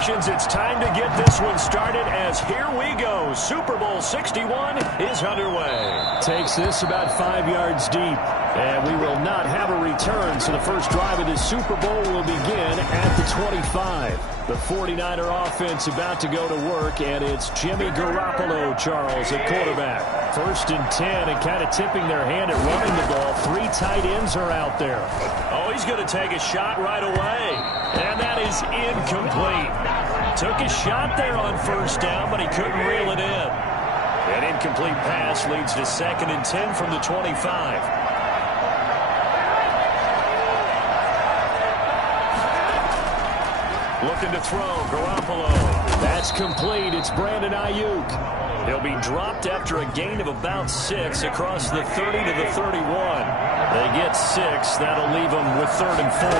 Congratulations, it's time to get this one started as here we go. Super Bowl 61 is underway. Takes this about 5 yards deep. And we will not have a return, so the first drive of this Super Bowl will begin at the 25. The 49er offense about to go to work, and it's Jimmy Garoppolo, Charles, at quarterback. 1st and 10, and kind of tipping their hand at running the ball. 3 tight ends are out there. Oh, he's going to take a shot right away. And that is incomplete. Took a shot there on 1st down, but he couldn't reel it in. An incomplete pass leads to 2nd and 10 from the 25. Looking to throw, Garoppolo. That's complete. It's Brandon Ayuk. He'll be dropped after a gain of about 6 across the 30 to the 31. They get 6. That'll leave them with 3rd and 4.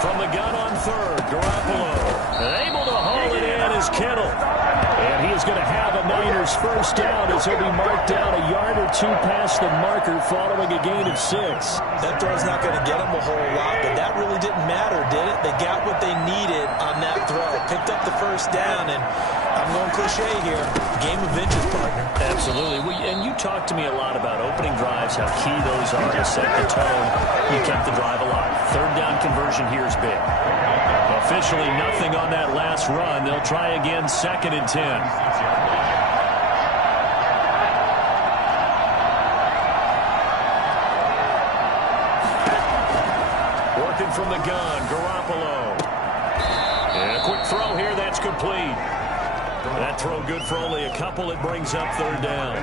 From the gun on 3rd, Garoppolo. Able to haul it in is Kittle. And he is going to have a Niners first down as he'll be marked down a yard or 2 past the marker following a gain of 6. That throw's not going to get them a whole lot, but that really didn't matter, did it? They got what they needed on that throw. Picked up the first down, and I'm going cliche here. Game of inches, partner. Absolutely. And you talked to me a lot about opening drives, how key those are to set the tone. You kept the drive alive. 3rd down conversion here is big. Officially nothing on that last run. They'll try again 2nd and 10. Working from the gun, Garoppolo. And a quick throw here, that's complete. That throw good for only a couple. It brings up 3rd down. A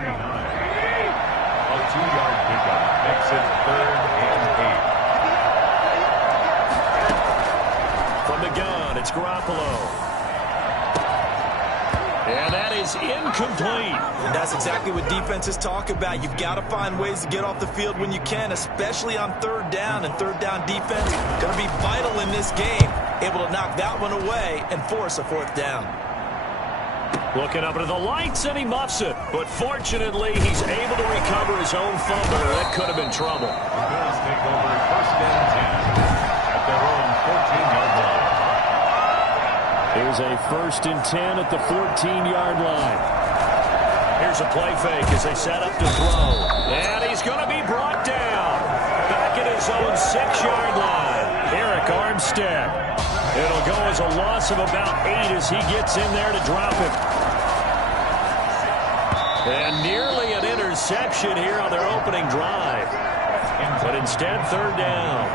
2-yard pickup makes it 3rd and 8. From the gun, it's Garoppolo. And that is incomplete. And that's exactly what defenses talk about. You've got to find ways to get off the field when you can, especially on 3rd down. And 3rd down defense going to be vital in this game. Able to knock that one away and force a 4th down. Looking up into the lights, and he muffs it. But fortunately, he's able to recover his own fumble. That could have been trouble. The Bills take over 1st and 10 at their own 14-yard line. Here's a 1st and 10 at the 14-yard line. Here's a play fake as they set up to throw. And he's going to be brought down. Back at his own 6-yard line. Eric Armstead. It'll go as a loss of about 8 as he gets in there to drop it. And nearly an interception here on their opening drive. But instead, 3rd down.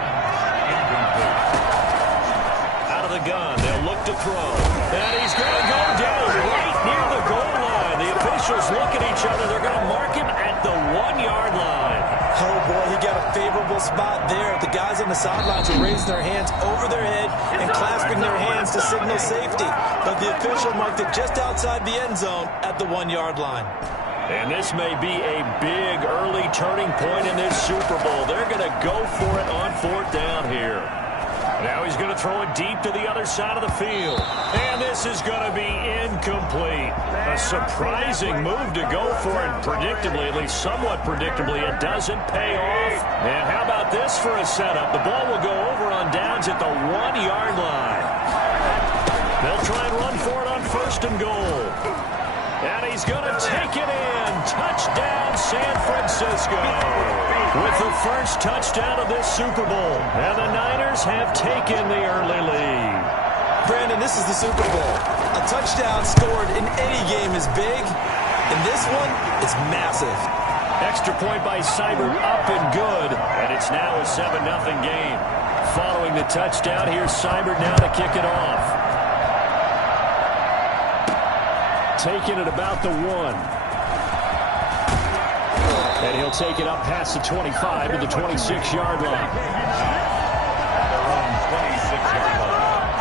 Out of the gun, they'll look to throw. And he's going to go down right near the goal line. The officials look at each other. They're going to mark him at the 1-yard line. Oh, boy, he got a favorable spot there. The guys on the sidelines are raising their hands over their head and clasping their hands to signal safety. But the official marked it just outside the end zone at the 1-yard line. And this may be a big early turning point in this Super Bowl. They're going to go for it on 4th down here. Now he's going to throw it deep to the other side of the field. And this is going to be incomplete. A surprising move to go for it predictably, at least somewhat predictably. It doesn't pay off. And how about this for a setup? The ball will go over on downs at the 1-yard line. They'll try and run for it on 1st and goal. And he's going to take it in. Touchdown, San Francisco. With the first touchdown of this Super Bowl. And the Niners have taken the early lead. Brandon, this is the Super Bowl. A touchdown scored in any game is big. And this one is massive. Extra point by Seibert, up and good. And it's now a 7-0 game. Following the touchdown, here's Seibert now to kick it off. Taking it about the 1. And he'll take it up past the 25 to the 26-yard line. Their own 26-yard line.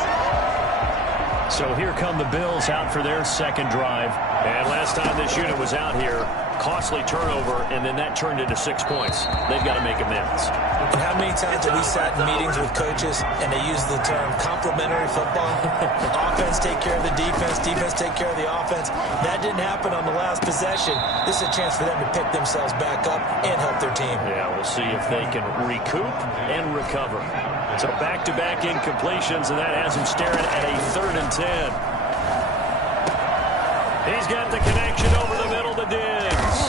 So here come the Bills out for their 2nd drive. And last time this unit was out here, costly turnover, and then that turned into 6 points. They've got to make amends. And how many times have we sat in meetings with coaches and they use the term complementary football? Offense take care of the defense, defense take care of the offense. That didn't happen on the last possession. This is a chance for them to pick themselves back up and help their team. Yeah, we'll see if they can recoup and recover. So back-to-back incompletions, and that has him staring at a 3rd and 10. He's got the connection over the middle to Diggs.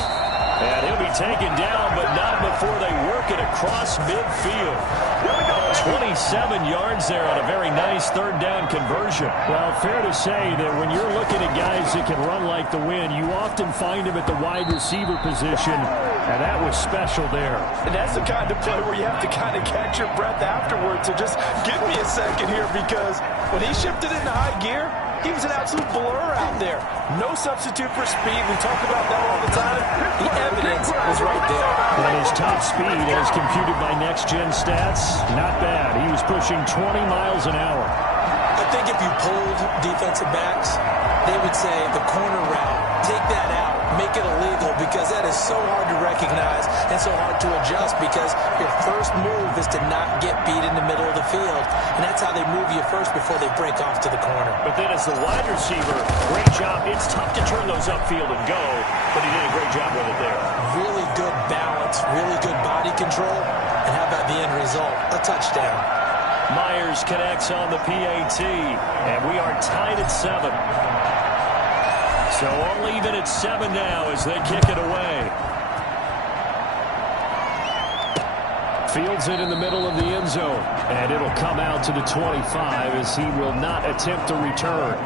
And he'll be taken down, but not before they work it across midfield. 27 yards there on a very nice 3rd down conversion. Well, fair to say that when you're looking at guys that can run like the wind, you often find them at the wide receiver position, and that was special there. And that's the kind of play where you have to kind of catch your breath afterwards. So just give me a second here, because when he shifted into high gear, he was an absolute blur out there. No substitute for speed. We talk about that all the time. The evidence was right there. And his top speed, as computed by next-gen stats, not bad. He was pushing 20 miles an hour. I think if you pulled defensive backs, they would say the corner route, take that out, make it illegal, because that is so hard to recognize and so hard to adjust, because your first move is to not get beat in the middle of the field, and that's how they move you first before they break off to the corner. But then as the wide receiver, great job. It's tough to turn those upfield and go, but he did a great job with it there. Really good balance, really good body control, and how about the end result? A touchdown. Myers connects on the PAT, and we are tied at 7. So all even at 7 now as they kick it away. Fields it in the middle of the end zone, and it'll come out to the 25 as he will not attempt to return.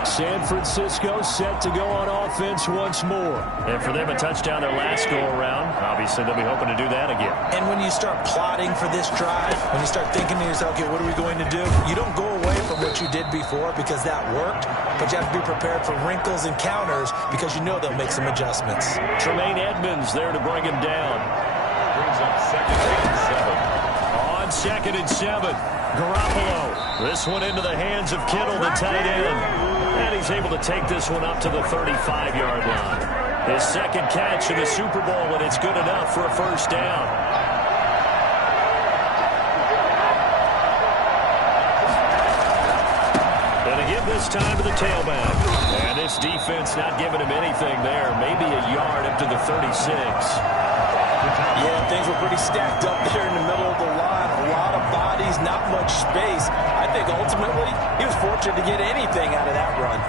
San Francisco set to go on offense once more. And for them, a touchdown their last go-around. Obviously, they'll be hoping to do that again. And when you start plotting for this drive, when you start thinking to yourself, okay, what are we going to do? You don't go away from what you did before because that worked, but you have to be prepared for wrinkles and counters because you know they'll make some adjustments. Tremaine Edmonds there to bring him down. Brings up 2nd and 7. On 2nd and 7, Garoppolo. This one into the hands of Kittle, the tight end. And he's able to take this one up to the 35-yard line. His 2nd catch in the Super Bowl, and it's good enough for a 1st down. And to give this time to the tailback. And this defense not giving him anything there. Maybe a yard up to the 36. Yeah, things were pretty stacked up there in the middle of the line. A lot of bodies, not much space. I think ultimately he was fortunate to get anything out of that run.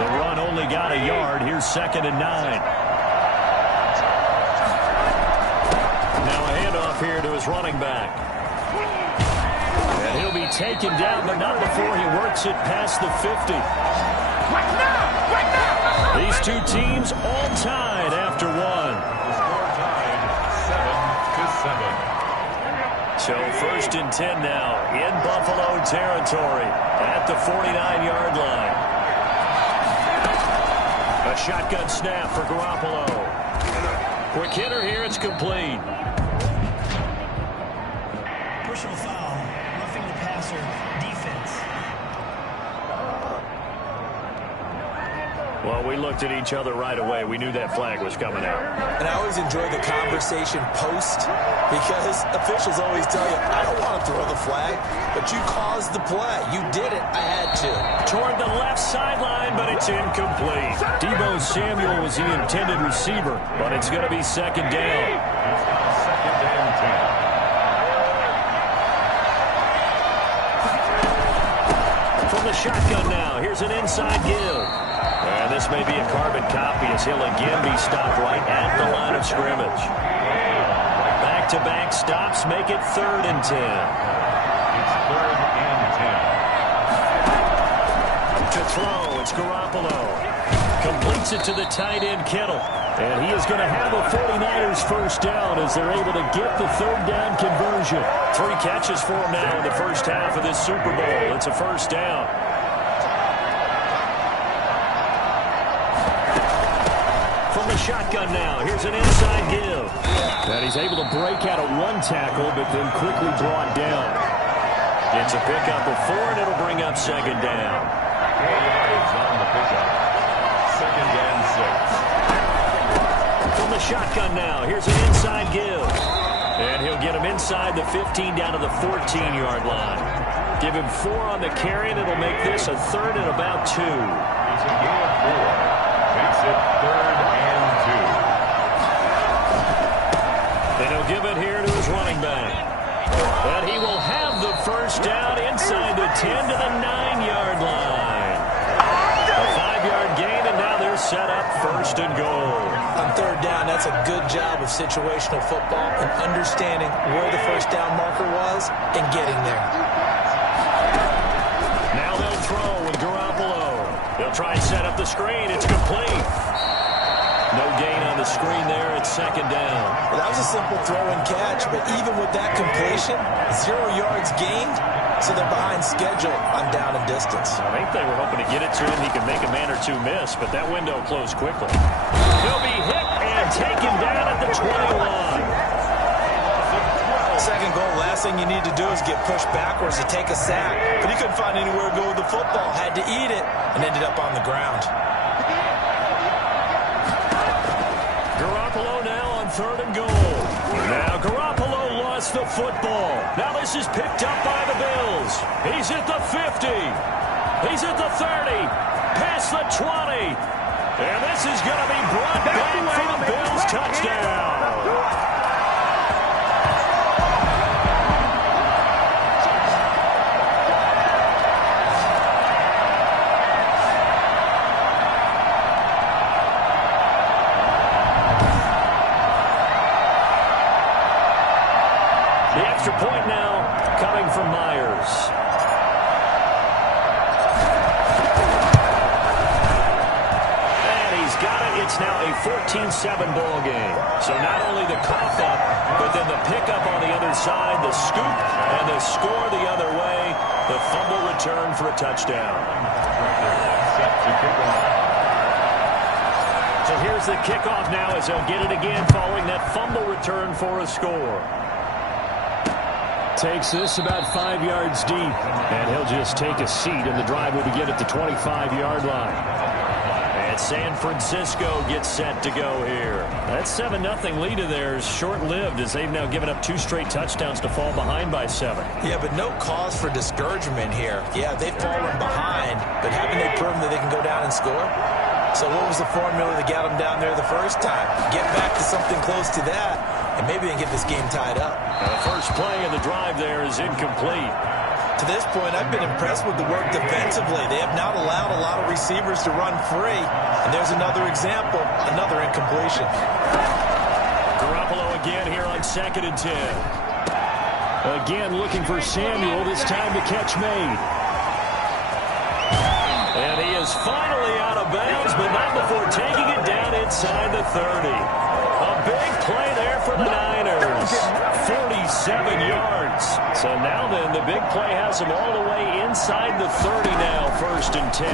The run only got a yard. Here's 2nd and 9. Now a handoff here to his running back. And he'll be taken down, but not before he works it past the 50. Right now! These two teams all tied after 1. The score tied 7-7. So 1st and 10 now in Buffalo territory at the 49-yard line. A shotgun snap for Garoppolo. Quick hitter here, it's complete. Personal foul, roughing the passer, defense. Well, we looked at each other right away. We knew that flag was coming out. And I always enjoy the conversation post because officials always tell you, I don't want to throw the flag, but you caused the play. You did it. I had to. Toward the left sideline, but it's incomplete. Deebo Samuel was the intended receiver, but it's going to be 2nd down. 2nd and 10. From the shotgun now, here's an inside give. And this may be a carbon copy as he'll again be stopped right at the line of scrimmage. Back-to-back stops make it 3rd and 10. It's 3rd and 10. To throw, it's Garoppolo. Completes it to the tight end, Kittle. And he is going to have a 49ers 1st down as they're able to get the 3rd down conversion. 3 catches for him now in the first half of this Super Bowl. It's a 1st down. From the shotgun now, here's an inside give. And he's able to break out of 1 tackle, but then quickly brought down. It's a pickup of 4, and it'll bring up second down. 4 yards on the pickup. Second and 6. From the shotgun now, here's an inside give. And he'll get him inside the 15 down to the 14-yard line. Give him 4 on the carry, and it'll make this a 3rd and about 2. It's a gain of 4. Makes it 3rd and 2. Then he'll give it here to his running back. And he will have the first down inside the 10 to the 9-yard line. A 5-yard gain, and now they're set up 1st and goal. On 3rd down, that's a good job of situational football and understanding where the first down marker was and getting there. Now they'll throw with Garoppolo. They'll try and set up the screen. It's complete. No gain on the screen there at 2nd down. Well, that was a simple throw and catch, but even with that completion, 0 yards gained, so they're behind schedule on down and distance. I think they were hoping to get it to him. He could make a man or 2 miss, but that window closed quickly. He'll be hit and taken down at the 21. 2nd goal, last thing you need to do is get pushed backwards to take a sack. But he couldn't find anywhere to go with the football. Had to eat it and ended up on the ground. Garoppolo now on 3rd and goal. Now Garoppolo lost the football. Now this is picked up by the Bills. He's at the 50. He's at the 30. Past the 20. And this is going to be brought back for the Bills touchdown. The extra point now coming from Myers. And he's got it. It's now a 14-7 ball game. So not only the cough up, but then the pickup on the other side, the scoop, and the score the other way. The fumble return for a touchdown. Set to kick off. So here's the kickoff now as they'll get it again following that fumble return for a score. Takes this about 5 yards deep, and he'll just take a seat, and the drive will begin at the 25-yard line. And San Francisco gets set to go here. That 7-0 lead of theirs short-lived as they've now given up 2 straight touchdowns to fall behind by 7. Yeah, but no cause for discouragement here. Yeah, they've fallen behind, but haven't they proven that they can go down and score? So what was the formula that got them down there the first time? Get back to something close to that, and maybe they can get this game tied up. The first play of the drive there is incomplete. To this point, I've been impressed with the work defensively. They have not allowed a lot of receivers to run free. And there's another example, another incompletion. Garoppolo again here on 2nd and 10. Again looking for Samuel, this time the catch made. And he is finally out of bounds, but not before taking it down inside the 30. A big play there for the Niners. 47 yards. So now then, the big play has him all the way inside the 30 now, 1st and 10.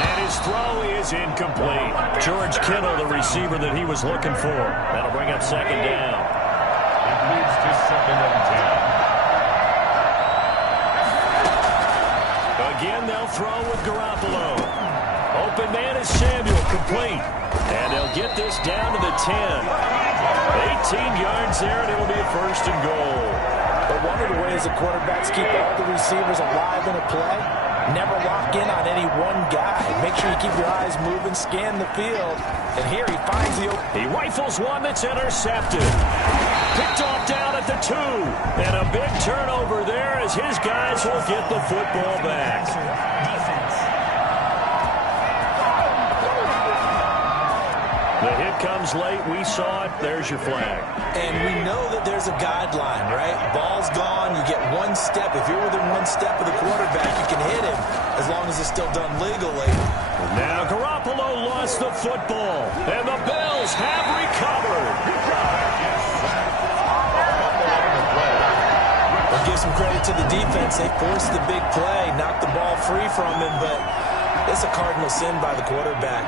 And his throw is incomplete. George Kittle, the receiver that he was looking for. That'll bring up 2nd down. It leads to 2nd and 10. Again, they'll throw with Garoppolo. Open man is Samuel, complete. And they'll get this down to the 10. 18 yards there, and it will be a 1st and goal. But one of the ways the quarterbacks keep all the receivers alive in a play, never lock in on any one guy. Make sure you keep your eyes moving, scan the field. And here he finds the open. He rifles one that's intercepted. Picked off down at the 2. And a big turnover there as his guys will get the football back. Defense. The hit comes late. We saw it. There's your flag. And we know that there's a guideline, right? Ball's gone. You get 1 step. If you're within 1 step of the quarterback, you can hit him as long as it's still done legally. Now Garoppolo lost the football. And the Bills have recovered. We'll give some credit to the defense. They forced the big play, knocked the ball free from him, but It's a cardinal sin by the quarterback.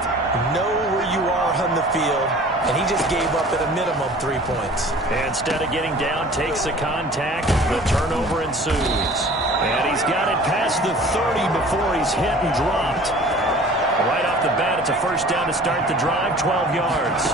Know where you are on the field, and he just gave up at a minimum 3 points. Instead of getting down, takes the contact. The turnover ensues. And he's got it past the 30 before he's hit and dropped. Right off the bat, it's a first down to start the drive, 12 yards.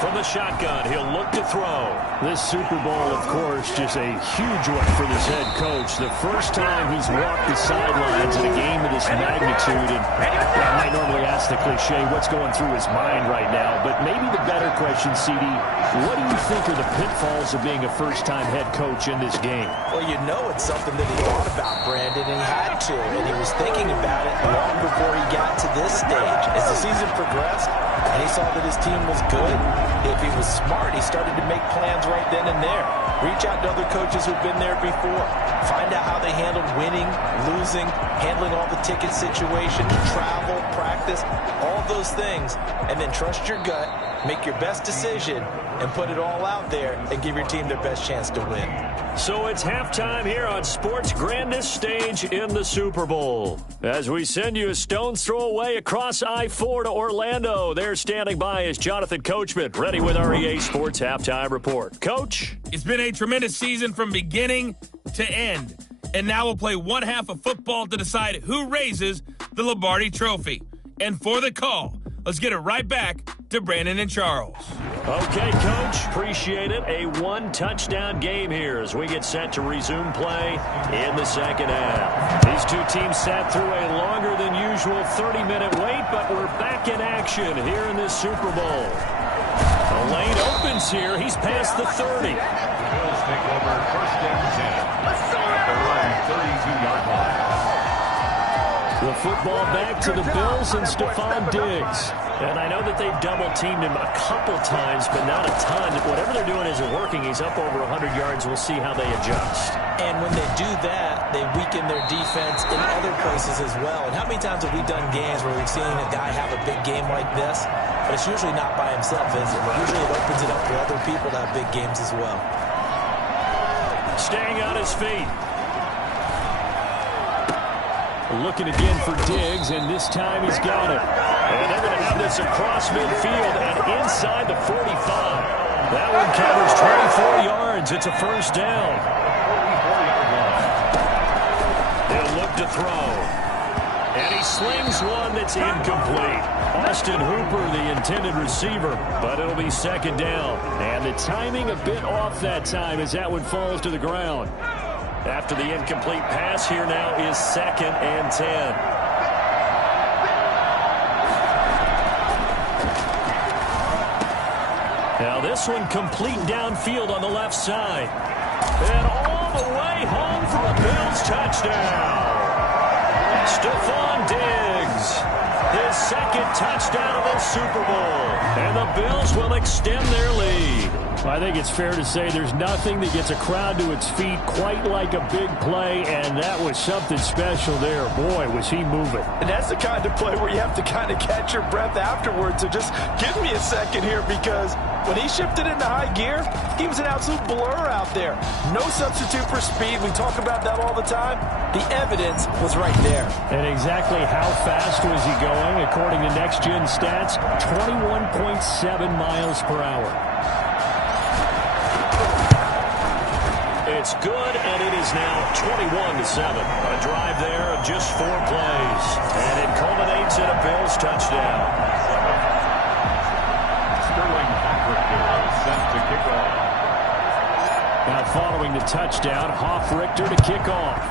From the shotgun, he'll look to throw. This Super Bowl, of course, just a huge one for this head coach. The first time he's walked the sidelines in a game of this magnitude. And I might normally ask the cliche, what's going through his mind right now? But maybe the better question, CD, what do you think are the pitfalls of being a first-time head coach in this game? Well, you know it's something that he thought about, Brandon, and he had to. And he was thinking about it long before he got to this stage. As the season progressed, and he saw that his team was good, if he was smart, he started to make plans right then and there. Reach out to other coaches who've been there before. Find out how they handled winning, losing, handling all the ticket situations, travel, practice, all those things. And then trust your gut, make your best decision, and put it all out there and give your team their best chance to win. So it's halftime here on sports' grandest stage in the Super Bowl. As we send you a stone's throw away across I-4 to Orlando, there standing by is Jonathan Coachman, ready with our EA Sports Halftime Report. Coach? It's been a tremendous season from beginning to end. And now we'll play one half of football to decide who raises the Lombardi Trophy. And for the call, let's get it right back to Brandon and Charles. Okay, Coach. Appreciate it. A one-touchdown game here as we get set to resume play in the second half. These two teams sat through a longer than usual 30-minute wait, but we're back in action here in this Super Bowl. The lane opens here. He's past the 30. Bills take over first and 10. At their own 32-yard line. The football back to the Bills and Stephon Diggs. And I know that they've double-teamed him a couple times, but not a ton. Whatever they're doing isn't working. He's up over 100 yards. We'll see how they adjust. And when they do that, they weaken their defense in other places as well. And how many times have we done games where we've seen a guy have a big game like this? But it's usually not by himself, is it? Usually it opens it up for other people to have big games as well. Staying on his feet. Looking again for Diggs, and this time he's got it. And they're going to have this across midfield and inside the 45. That one covers 24 yards. It's a first down. He'll look to throw. And he slings one that's incomplete. Austin Hooper, the intended receiver, but it'll be second down. And the timing a bit off that time as that one falls to the ground. After the incomplete pass, here now is second and 10. Now this one complete downfield on the left side. And all the way home for a Bills touchdown. Stephon Diggs, his second touchdown of the Super Bowl. And the Bills will extend their lead. I think it's fair to say there's nothing that gets a crowd to its feet quite like a big play, and that was something special there. Boy, was he moving. And that's the kind of play where you have to kind of catch your breath afterwards. So just give me a second here, because when he shifted into high gear, he was an absolute blur out there. No substitute for speed. We talk about that all the time. The evidence was right there. And exactly how fast was he going? According to Next Gen Stats, 21.7 miles per hour. It's good, and it is now 21-7. A drive there of just 4 plays. And it culminates in a Bills touchdown. Sterling Hoffrichter set to kick off. Now following the touchdown, Hoffrichter to kick off.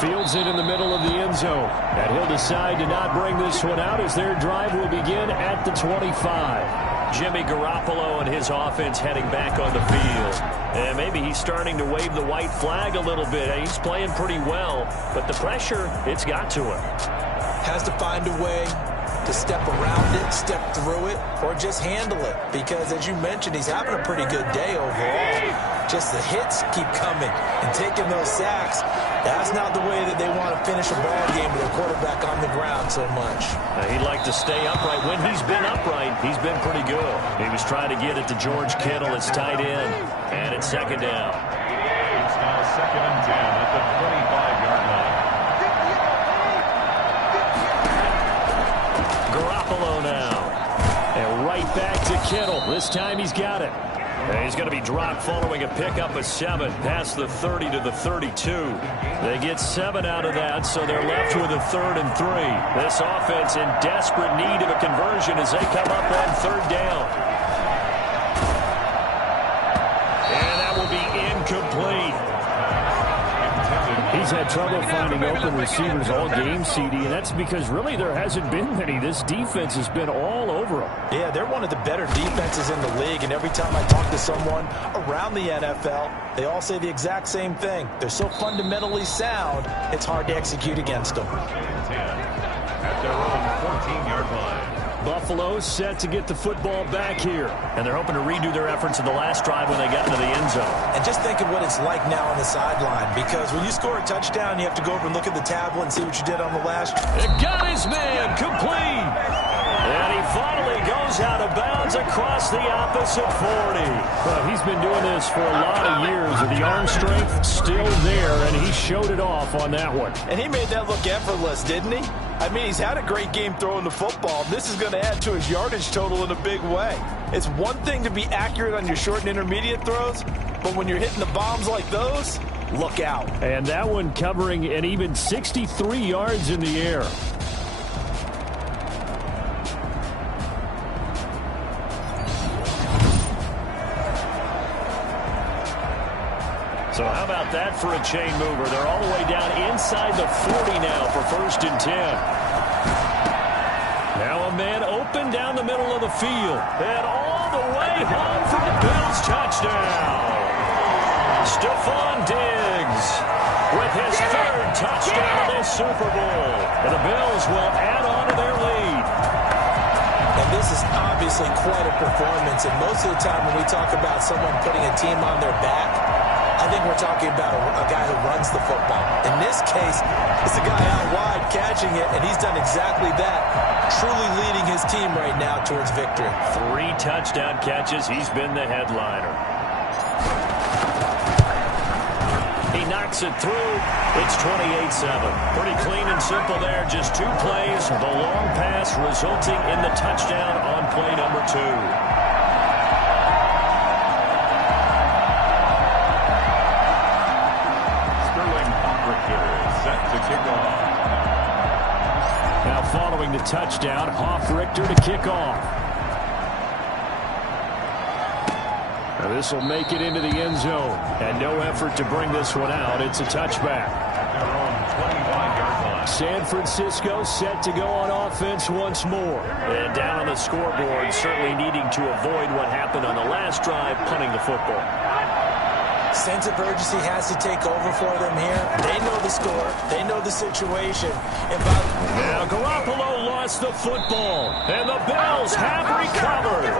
Fields it in the middle of the end zone. And he'll decide to not bring this one out as their drive will begin at the 25. Jimmy Garoppolo and his offense heading back on the field. And maybe he's starting to wave the white flag a little bit. He's playing pretty well, but the pressure, it's got to him. Has to find a way to step around it, step through it, or just handle it. Because as you mentioned, he's having a pretty good day overall. Just the hits keep coming and taking those sacks. That's not the way that they want to finish a ball game with a quarterback on the ground so much. He'd like to stay upright. When he's been upright, he's been pretty good. He was trying to get it to George Kittle. It's tight end, and it's second down. It's now second and 10 at the 25-yard Right back to Kittle. This time he's got it. And he's going to be dropped following a pickup of 7 past the 30 to the 32. They get 7 out of that, so they're left with a 3rd and 3. This offense in desperate need of a conversion as they come up on 3rd down. And that will be incomplete. He's had trouble finding open receivers all game, CD, and that's because really there hasn't been many. This defense has been all over them. Yeah, they're one of the better defenses in the league, and every time I talk to someone around the NFL, they all say the exact same thing. They're so fundamentally sound, it's hard to execute against them. 10 at their own 14-yard line. Buffalo set to get the football back here. And they're hoping to redo their efforts in the last drive when they got into the end zone. And just think of what it's like now on the sideline, because when you score a touchdown, you have to go over and look at the tablet and see what you did on the last. It got his man complete. And he finally goes out of bounds across the opposite 40. Well, he's been doing this for a lot of years, and the arm strength still there, and he showed it off on that one. And he made that look effortless, didn't he? I mean, he's had a great game throwing the football. This is going to add to his yardage total in a big way. It's one thing to be accurate on your short and intermediate throws, but when you're hitting the bombs like those, look out. And that one covering an even 63 yards in the air. So how about that for a chain mover? They're all the way down inside the 40 now for 1st and 10. Now a man open down the middle of the field. And all the way home for the Bills touchdown. Stephon Diggs with his 3rd touchdown of this Super Bowl. And the Bills will add on to their lead. And this is obviously quite a performance. And most of the time when we talk about someone putting a team on their back, I think we're talking about a guy who runs the football. In this case, it's a guy out wide catching it, and he's done exactly that, truly leading his team right now towards victory. 3 touchdown catches. He's been the headliner. He knocks it through. It's 28-7. Pretty clean and simple there. Just 2 plays. The long pass resulting in the touchdown on play number 2. Set to kick off. Now following the touchdown, Richter to kick off. Now this will make it into the end zone. And no effort to bring this one out. It's a touchback. Their own 25-yard line. San Francisco set to go on offense once more. And down on the scoreboard, certainly needing to avoid what happened on the last drive, punting the football. Sense of urgency has to take over for them here. They know the score. They know the situation. And now Garoppolo lost the football. And the Bills have recovered.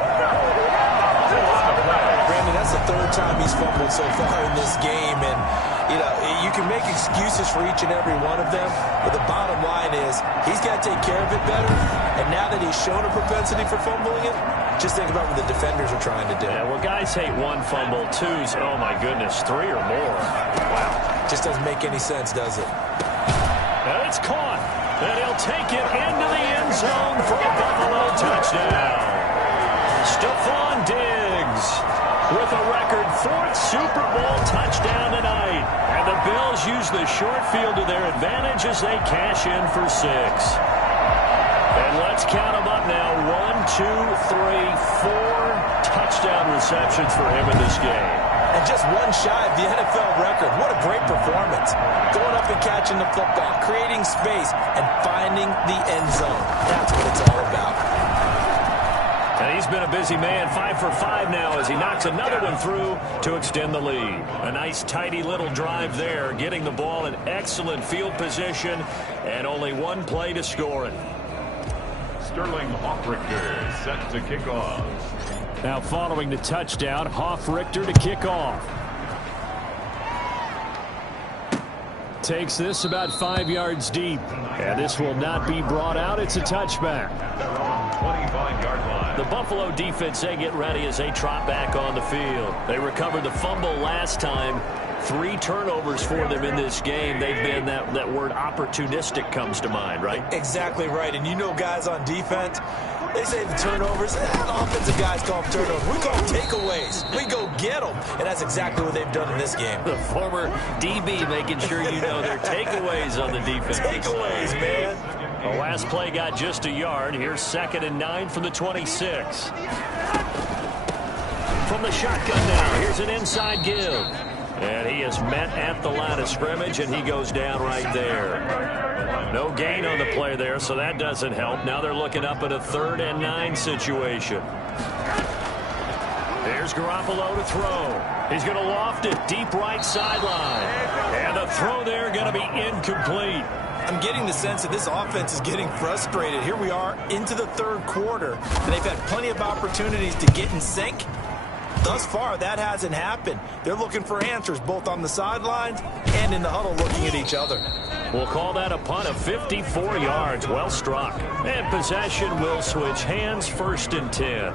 Brandon, that's the 3rd time he's fumbled so far in this game. And, you know, you can make excuses for each and every one of them. But the bottom line is he's got to take care of it better. And now that he's shown a propensity for fumbling it, just think about what the defenders are trying to do. Yeah, well, guys hate 1 fumble, 2's, oh my goodness, 3 or more. Wow. Just doesn't make any sense, does it? And it's caught. And he'll take it into the end zone for a Buffalo touchdown. Stephon Diggs with a record 4th Super Bowl touchdown tonight. And the Bills use the short field to their advantage as they cash in for 6. And let's count them up now. 1, 2, 3, 4 touchdown receptions for him in this game. And just 1 shy of the NFL record. What a great performance. Going up and catching the football, creating space, and finding the end zone. That's what it's all about. And he's been a busy man. 5 for 5 now as he knocks another one through to extend the lead. A nice, tidy little drive there, getting the ball in excellent field position, and only 1 play to score it. Sterling Richter set to kick off. Now following the touchdown, Richter to kick off. Takes this about 5 yards deep. And this will not be brought out. It's a touchback. Their own 25-yard line. The Buffalo defense, they get ready as they trot back on the field. They recovered the fumble last time. 3 turnovers for them in this game. They've been, that word opportunistic comes to mind, right? Exactly right. And you know guys on defense, They say the turnovers. Offensive guys call them turnovers. We call them takeaways. We go get them. And that's exactly what they've done in this game. The former DB making sure you know their takeaways on the defense. Takeaways, man. The last play got just a yard. Here's 2nd and 9 from the 26. From the shotgun now, here's an inside give. And he is met at the line of scrimmage, and he goes down right there. No gain on the play there, so that doesn't help. Now they're looking up at a 3rd and 9 situation. There's Garoppolo to throw. He's going to loft it deep right sideline. And the throw there going to be incomplete. I'm getting the sense that this offense is getting frustrated. Here we are into the 3rd quarter, and they've had plenty of opportunities to get in sync. Thus far, that hasn't happened. They're looking for answers both on the sidelines and in the huddle looking at each other. We'll call that a punt of 54 yards. Well struck. And possession will switch hands, 1st and 10.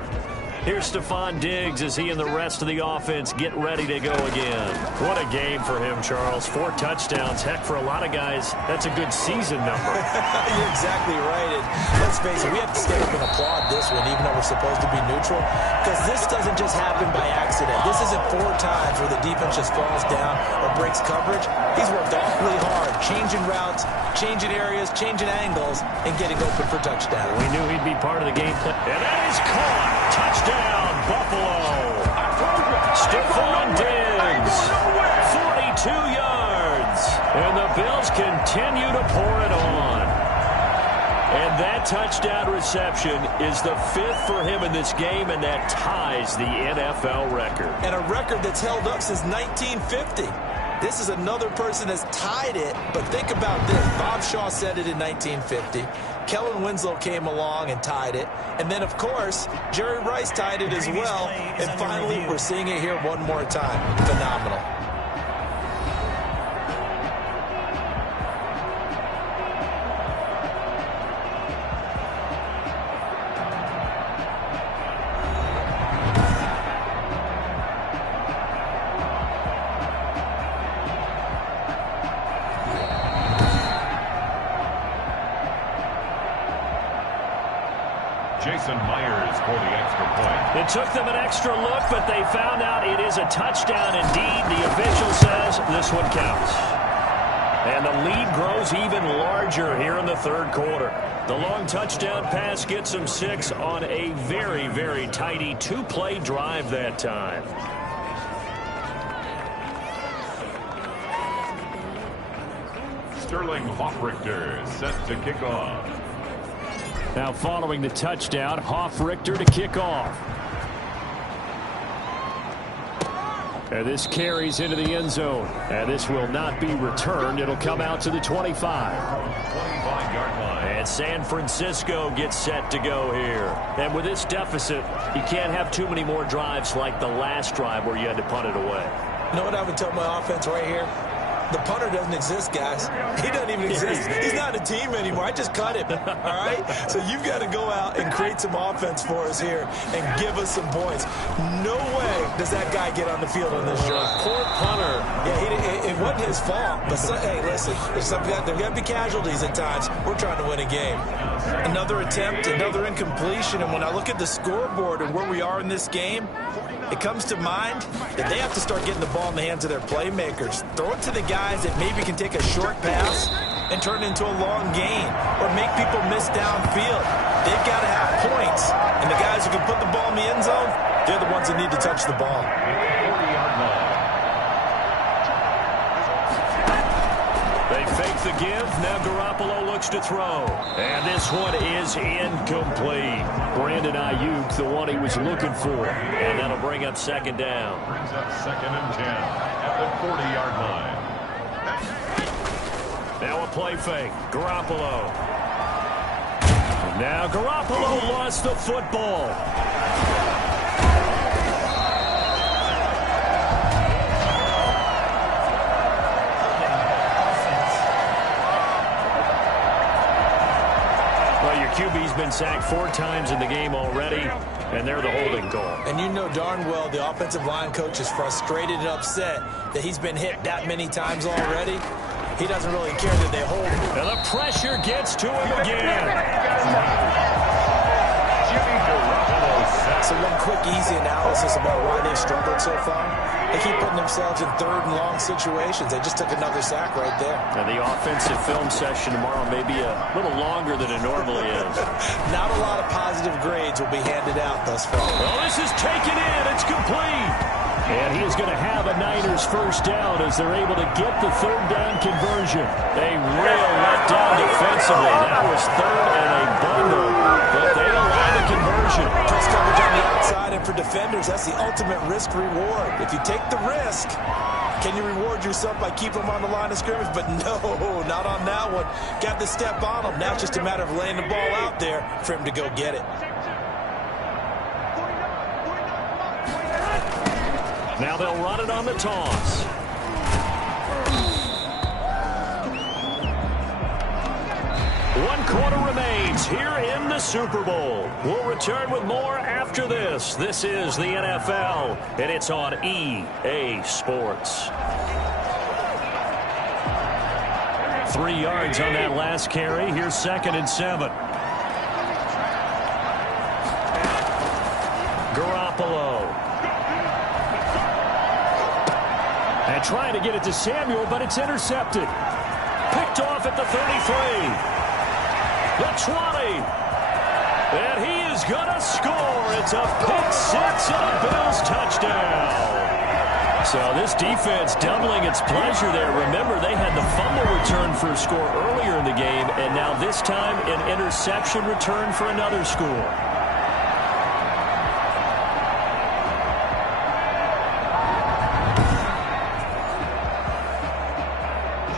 Here's Stephon Diggs as he and the rest of the offense get ready to go again. What a game for him, Charles. 4 touchdowns. Heck, for a lot of guys, that's a good season number. You're exactly right. And let's face it, we have to stand up and applaud this one, even though we're supposed to be neutral, because this doesn't just happen by accident. This isn't 4 times where the defense just falls down or breaks coverage. He's worked awfully hard, changing routes, changing areas, changing angles, and getting open for touchdown. We knew he'd be part of the game plan. And that is caught. Touchdown, Buffalo. Stephon Diggs, 42 yards. And the Bills continue to pour it on. And that touchdown reception is the 5th for him in this game, and that ties the NFL record. And a record that's held up since 1950. This is another person that's tied it, but think about this. Bob Shaw said it in 1950. Kellen Winslow came along and tied it. And then, of course, Jerry Rice tied it as well. And finally, we're seeing it here one more time. Phenomenal. Jason Myers for the extra point. It took them an extra look, but they found out it is a touchdown indeed. The official says this one counts. And the lead grows even larger here in the 3rd quarter. The long touchdown pass gets them 6 on a very, very tidy 2-play drive that time. Sterling Hoffrichter set to kick off. Now following the touchdown, Hoffrichter to kick off. And this carries into the end zone. And this will not be returned. It'll come out to the 25. 25-yard line. And San Francisco gets set to go here. And with this deficit, you can't have too many more drives like the last drive where you had to punt it away. You know what I would tell my offense right here? The punter doesn't exist, guys. He doesn't even exist. He's not a team anymore. I just cut him, all right? So you've got to go out and create some offense for us here and give us some points. No way does that guy get on the field on this drive. Poor punter. Yeah, it wasn't his fault. But, hey, listen, there's got to be casualties at times. We're trying to win a game. Another attempt, another incompletion. And when I look at the scoreboard and where we are in this game, it comes to mind that they have to start getting the ball in the hands of their playmakers. Throw it to the guys that maybe can take a short pass and turn it into a long gain or make people miss downfield. They've got to have points. And the guys who can put the ball in the end zone, they're the ones that need to touch the ball. 40-yard line. They fake the give. Now Garoppolo looks to throw. And this one is incomplete. Brandon Ayuk, the one he was looking for. And that'll bring up 2nd down. Brings up 2nd and 10 at the 40-yard line. Now a play fake. Garoppolo. Now Garoppolo lost the football. Well, your QB's been sacked 4 times in the game already, and they're the holding call. And you know darn well the offensive line coach is frustrated and upset that he's been hit that many times already. He doesn't really care that they hold him. And the pressure gets to him again. Jimmy Garoppolo sack. So one quick, easy analysis about why they've struggled so far. They keep putting themselves in third and long situations. They just took another sack right there. And the offensive film session tomorrow may be a little longer than it normally is. Not a lot of positive grades will be handed out thus far. Well, this is taken in. It's complete. And he is going to have a Niners first down as they're able to get the third down conversion. A real letdown defensively. That was third and a bundle, but they allow the conversion. Press coverage on the outside, and for defenders, that's the ultimate risk-reward. If you take the risk, can you reward yourself by keeping them on the line of scrimmage? But no, not on that one. Got to step on them. Now it's just a matter of laying the ball out there for him to go get it. Now they'll run it on the toss. One quarter remains here in the Super Bowl. We'll return with more after this. This is the NFL, and it's on EA Sports. 3 yards on that last carry. Here's 2nd and 7. Garoppolo. And trying to get it to Samuel, but it's intercepted. Picked off at the 33. The 20. And he is going to score. It's a pick six and a Bills touchdown. So this defense doubling its pleasure there. Remember, they had the fumble return for a score earlier in the game, and now this time an interception return for another score.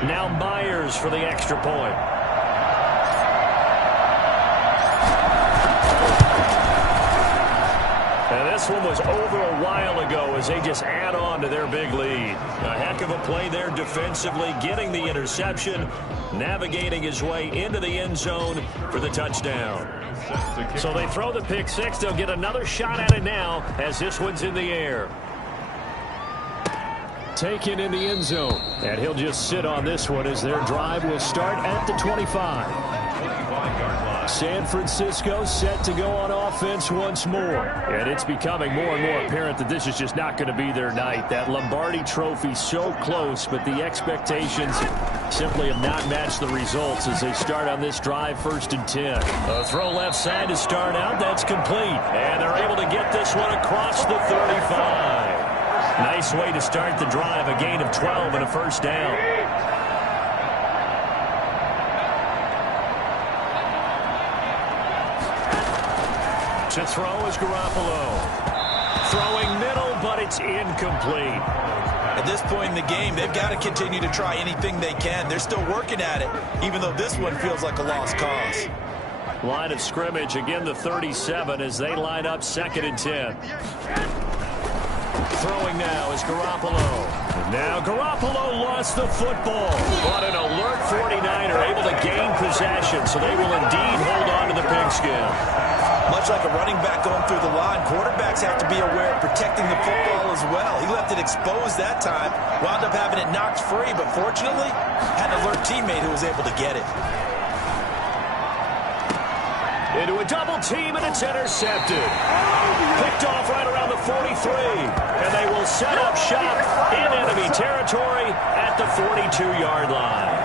Now Myers for the extra point. And this one was over a while ago as they just add on to their big lead. A heck of a play there defensively, getting the interception, navigating his way into the end zone for the touchdown. So they throw the pick six. They'll get another shot at it now as this one's in the air. Taken in the end zone. And he'll just sit on this one as their drive will start at the 25. San Francisco set to go on offense once more. And it's becoming more and more apparent that this is just not going to be their night. That Lombardi trophy so close, but the expectations simply have not matched the results as they start on this drive 1st and 10. A throw left side to start out. That's complete. And they're able to get this one across the 35. Nice way to start the drive, a gain of 12 and a first down. To throw is Garoppolo. Throwing middle, but it's incomplete. At this point in the game, they've got to continue to try anything they can. They're still working at it, even though this one feels like a lost cause. Line of scrimmage, again the 37 as they line up 2nd and 10. Throwing now is Garoppolo. Now Garoppolo lost the football. But an alert 49er able to gain possession, so they will indeed hold on to the pigskin. Much like a running back going through the line, quarterbacks have to be aware of protecting the football as well. He left it exposed that time, wound up having it knocked free, but fortunately, had an alert teammate who was able to get it. Into a double team, and it's intercepted. Picked off right around the 43. And they will set up shop in enemy territory at the 42-yard line.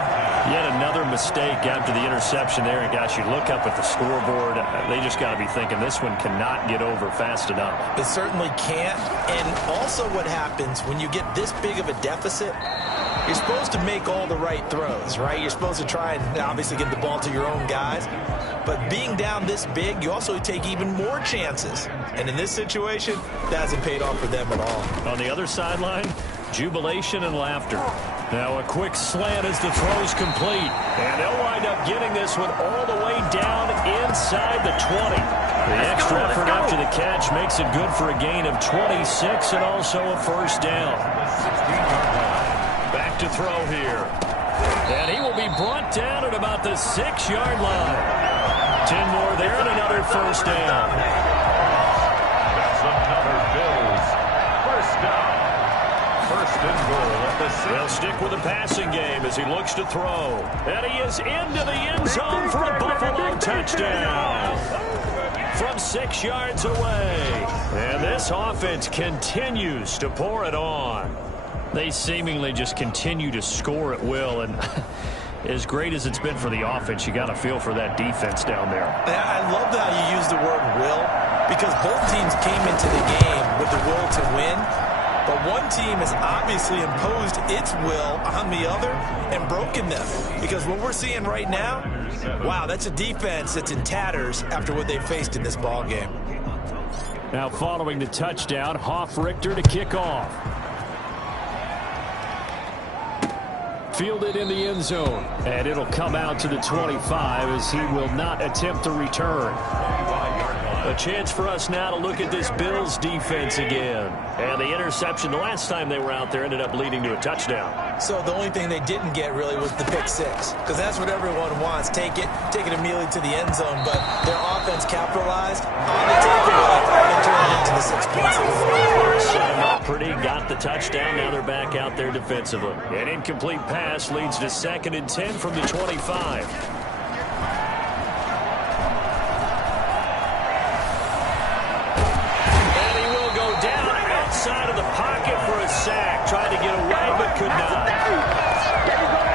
Yet another mistake after the interception there. And, gosh, you look up at the scoreboard. They just got to be thinking this one cannot get over fast enough. It certainly can't. And also what happens when you get this big of a deficit, you're supposed to make all the right throws, right? You're supposed to try and obviously get the ball to your own guys. But being down this big, you also take even more chances. And in this situation, that hasn't paid off for them at all. On the other sideline, jubilation and laughter. Now a quick slant as the throw's complete. And they'll wind up getting this one all the way down inside the 20. The extra effort after the catch makes it good for a gain of 26 and also a first down. Back to throw here. And he will be brought down at about the 6-yard line. 10 more there and another first down. That's another Bills first down. 1st and goal at the 6. They'll stick with the passing game as he looks to throw. And he is into the end zone for a Buffalo touchdown. from 6 yards away. And this offense continues to pour it on. They seemingly just continue to score at will, and as great as it's been for the offense, you got to feel for that defense down there. I love how you use the word will, because both teams came into the game with the will to win, but one team has obviously imposed its will on the other and broken them. Because what we're seeing right now, wow, that's a defense that's in tatters after what they faced in this ball game. Now following the touchdown, Richter to kick off. Fielded in the end zone, and it'll come out to the 25 as he will not attempt to return. A chance for us now to look at this Bills defense again. And the interception the last time they were out there ended up leading to a touchdown. So the only thing they didn't get really was the pick six, because that's what everyone wants. Take it immediately to the end zone, but their offense capitalized on the takeaway and turned it into the 6 points. Set them up pretty, got the touchdown. Now they're back out there defensively. An incomplete pass leads to 2nd and 10 from the 25. Side of the pocket for a sack. Tried to get away, but could not.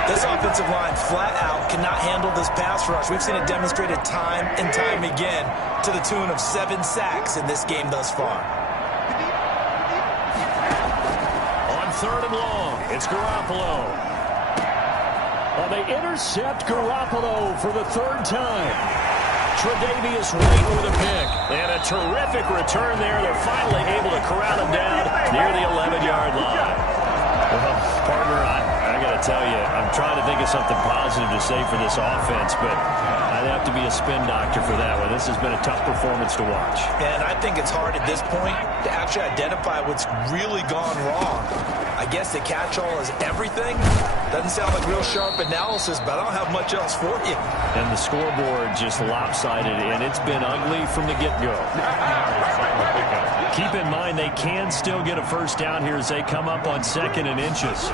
This offensive line flat out cannot handle this pass rush. We've seen it demonstrated time and time again to the tune of 7 sacks in this game thus far. On 3rd and long, it's Garoppolo. Well, they intercept Garoppolo for the 3rd time. Tre'Davious White with a pick. And a terrific return there. They're finally able to corral him down near the 11-yard line. Well, partner, I got to tell you, I'm trying to think of something positive to say for this offense, but I'd have to be a spin doctor for that one. This has been a tough performance to watch. And I think it's hard at this point to actually identify what's really gone wrong. I guess the catch-all is everything. Doesn't sound like real sharp analysis, but I don't have much else for you. And the scoreboard just lopsided, and it's been ugly from the get-go. Keep in mind they can still get a first down here as they come up on 2nd and inches.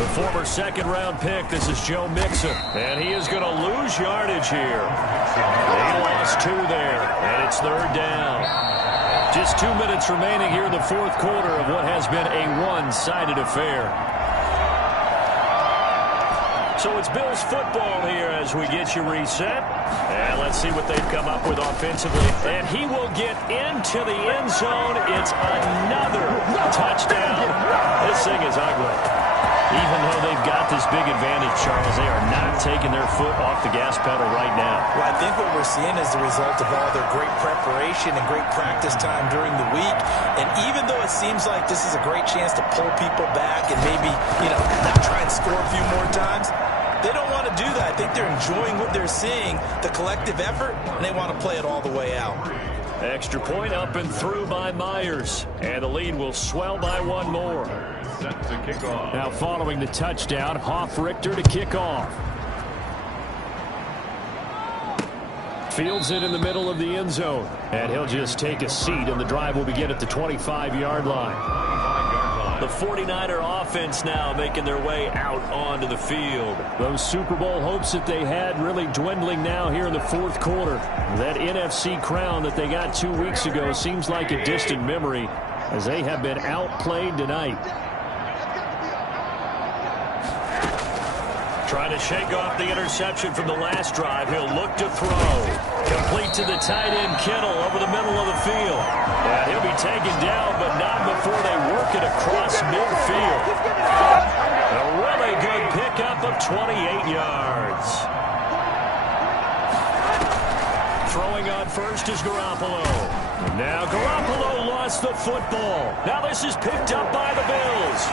The former 2nd-round pick, this is Joe Mixon, and he is going to lose yardage here. They lost 2 there, and it's 3rd down. Just 2 minutes remaining here in the 4th quarter of what has been a one-sided affair. So it's Bills football here as we get you reset. And let's see what they've come up with offensively. And he will get into the end zone. It's another touchdown. This thing is ugly. Even though they've got this big advantage, Charles, they are not taking their foot off the gas pedal right now. Well, I think what we're seeing is the result of all their great preparation and great practice time during the week. And even though it seems like this is a great chance to pull people back and maybe, not try and score a few more times, they don't want to do that. I think they're enjoying what they're seeing, the collective effort, and they want to play it all the way out. Extra point up and through by Myers. And the lead will swell by 1 more. Set to kick off. Now following the touchdown, Richter to kick off. Fields it in the middle of the end zone. And he'll just take a seat, and the drive will begin at the 25-yard line. The 49er offense now making their way out onto the field. Those Super Bowl hopes that they had really dwindling now here in the 4th quarter. That NFC crown that they got 2 weeks ago seems like a distant memory as they have been outplayed tonight. Trying to shake off the interception from the last drive. He'll look to throw. Complete to the tight end, Kittle, over the middle of the field. And he'll be taken down, but not before they work it across midfield. A really good pickup of 28 yards. Throwing on first is Garoppolo. Now Garoppolo lost the football. Now this is picked up by the Bills.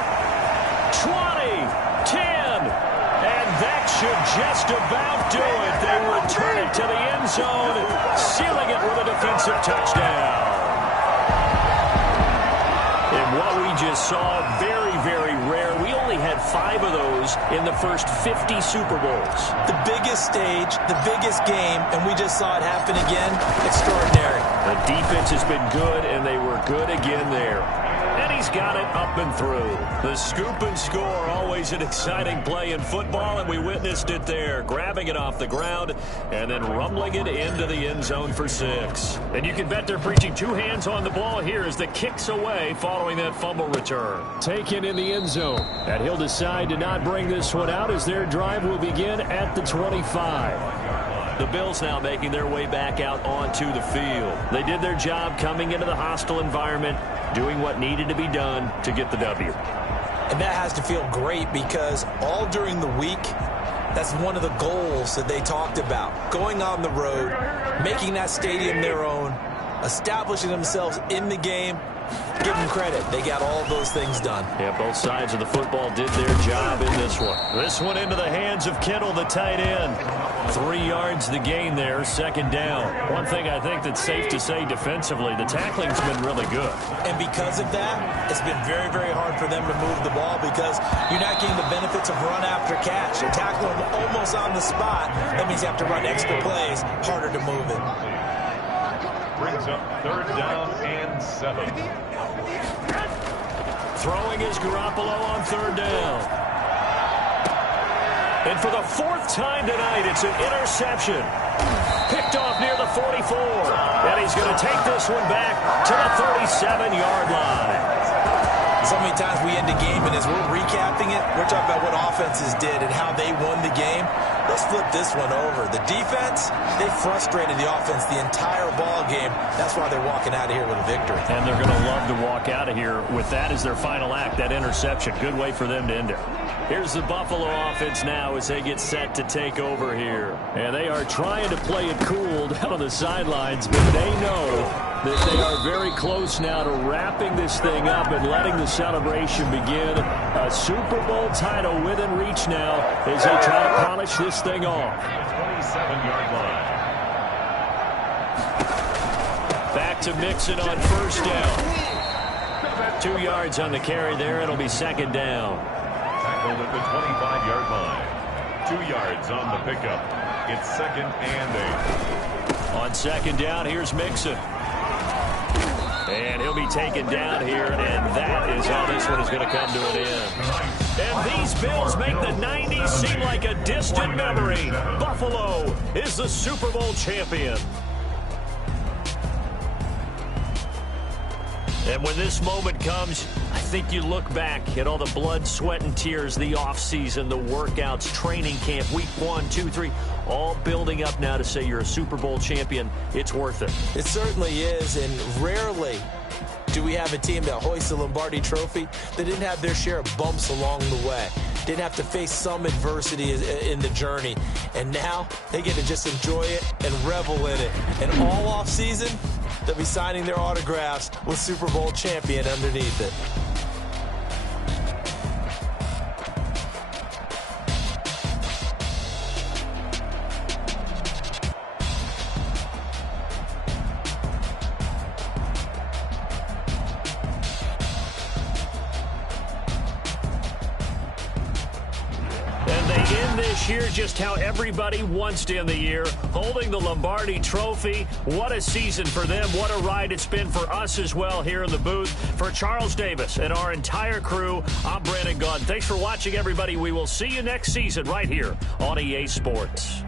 20, 10. And that should just about do it. They return it to the end zone, sealing it with a defensive touchdown. And what we just saw, very, very rare. We only had 5 of those in the first 50 Super Bowls. The biggest stage, the biggest game, and we just saw it happen again. Extraordinary. The defense has been good, and they were good again there. And he he's got it up and through. The scoop and score, always an exciting play in football, and we witnessed it there, grabbing it off the ground and then rumbling it into the end zone for 6. And you can bet they're preaching 2 hands on the ball here as the kick's away following that fumble return. Taken in the end zone. And he'll decide to not bring this one out as their drive will begin at the 25. The Bills now making their way back out onto the field. They did their job coming into the hostile environment, doing what needed to be done to get the W. And that has to feel great because all during the week, that's one of the goals that they talked about. Going on the road, making that stadium their own, establishing themselves in the game. Give them credit. They got all of those things done. Yeah, both sides of the football did their job in this one. This one into the hands of Kittle, the tight end. 3 yards the gain there, 2nd down. One thing I think that's safe to say defensively, the tackling's been really good. And because of that, it's been very, very hard for them to move the ball because you're not getting the benefits of run after catch. You're tackling them almost on the spot. That means you have to run extra plays, harder to move it. Brings up 3rd down and 7. Throwing is Garoppolo on 3rd down. And for the 4th time tonight, it's an interception. Picked off near the 44. And he's going to take this one back to the 37-yard line. So many times we end a game, and as we're recapping it, we're talking about what offenses did and how they won the game. Let's flip this one over. The defense, they frustrated the offense the entire ball game. That's why they're walking out of here with a victory. And they're going to love to walk out of here with that as their final act, that interception. Good way for them to end it. Here's the Buffalo offense now as they get set to take over here. And they are trying to play it cool down on the sidelines, but they know that they are very close now to wrapping this thing up and letting the celebration begin. A Super Bowl title within reach now as they try to polish this thing off. 27-yard line. Back to Mixon on 1st down. 2 yards on the carry there. It'll be 2nd down. Tackled at the 25-yard line. 2 yards on the pickup. It's 2nd and 8. On 2nd down, here's Mixon. And he'll be taken down here, and that is how this one is going to come to an end. And these Bills make the 90s seem like a distant memory. Buffalo is the Super Bowl champion. And when this moment comes, I think you look back at all the blood, sweat, and tears, the offseason, the workouts, training camp, week 1, 2, 3, all building up now to say you're a Super Bowl champion. It's worth it. It certainly is, and rarely do we have a team that hoists the Lombardi Trophy that didn't have their share of bumps along the way, didn't have to face some adversity in the journey, and now they get to just enjoy it and revel in it. And all offseason, they'll be signing their autographs with Super Bowl champion underneath it. Year just how everybody wants to end the year, holding the Lombardi Trophy. What a season for them. What a ride it's been for us as well here in the booth. For Charles Davis and our entire crew, I'm Brandon Gaudin. Thanks for watching, everybody. We will see you next season right here on EA Sports.